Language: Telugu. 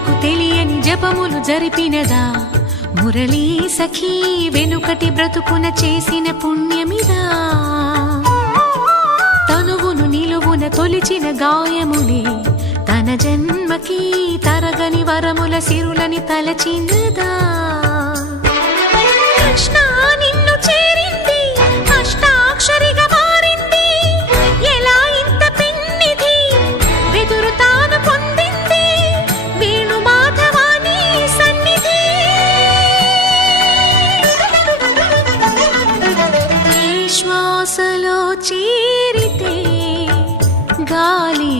నాకు తెలియని జపములు జరిపినదా మురళీ సఖీ వెనుకటి బ్రతుకున చేసిన పుణ్యమిదా తనువును నిలువున తొలిచిన గాయములే తన జన్మకి తరగని వరముల సిరులని తలచినదా చేరితే గాలి